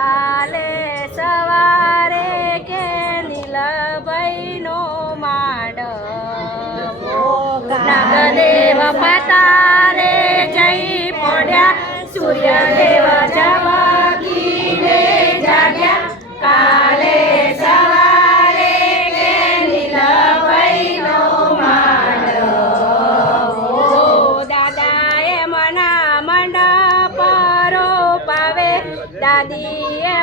કાલે સવારે કે નીલભાઈનો માડ. નગદેવ પતારે જઈ પડ્યા સૂર્યદેવ જવા દાદી એ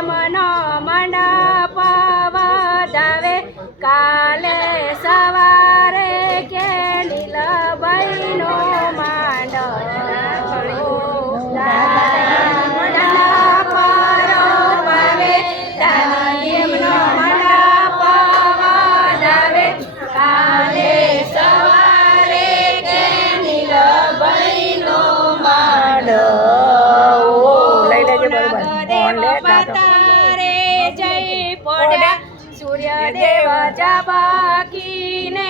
सूर्यदेवाच्या बाकीने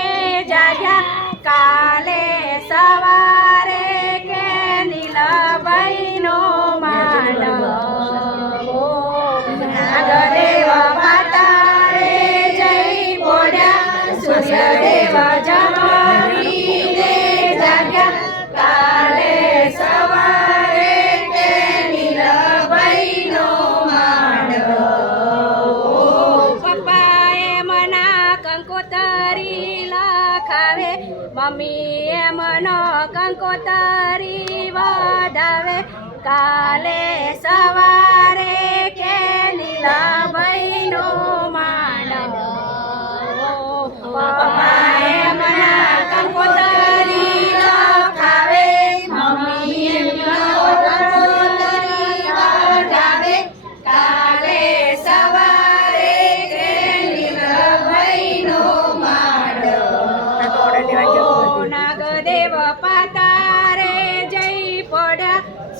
जाग्या काले सवारे के निला बहिनो વધાવે મમ્મી એમનો કંકોતરી વધાવે કાલે સવારે કે નીલા ભાઈનો મા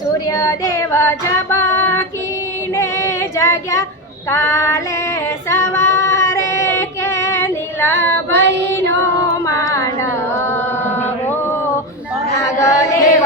सूर्यदेवाच्या बाकीने जाग्या काले सवारे के नीला बहिनो मान नागदेव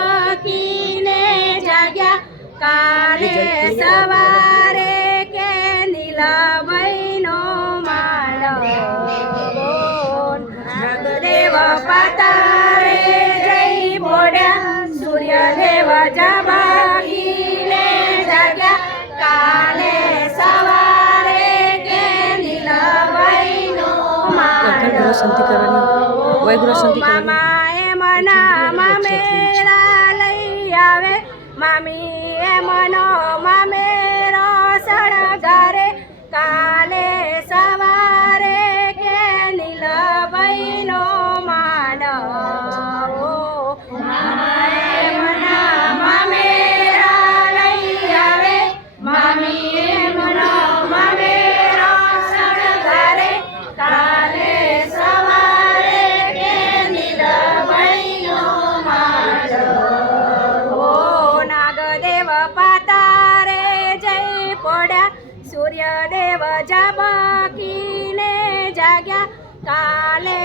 અને સવારે કે નીલામયનો માળવો નગદેવ પાતારે જઈ બોડ્યા સૂર્યદેવ જબાગીને જાગ્યા. કાલે સવારે કે નીલામયનો માળવો મામાએ મનામાં મેળા લઈ આવે. મામી ಕಾಲೆ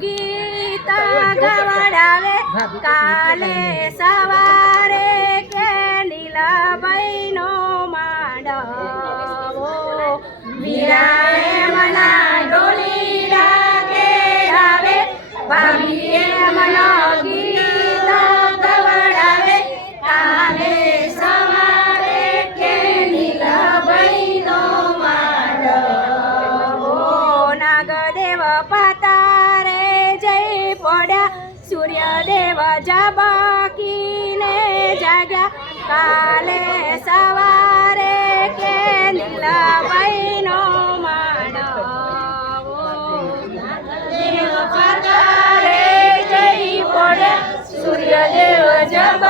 ગીત ગવડાવે કાલે સવારે દેવ જાબકીને જગ્યા. કાલે સવારે કે નીલાબાઈનો માડવો દેવ જય પડે. સૂર્યદેવ જાબ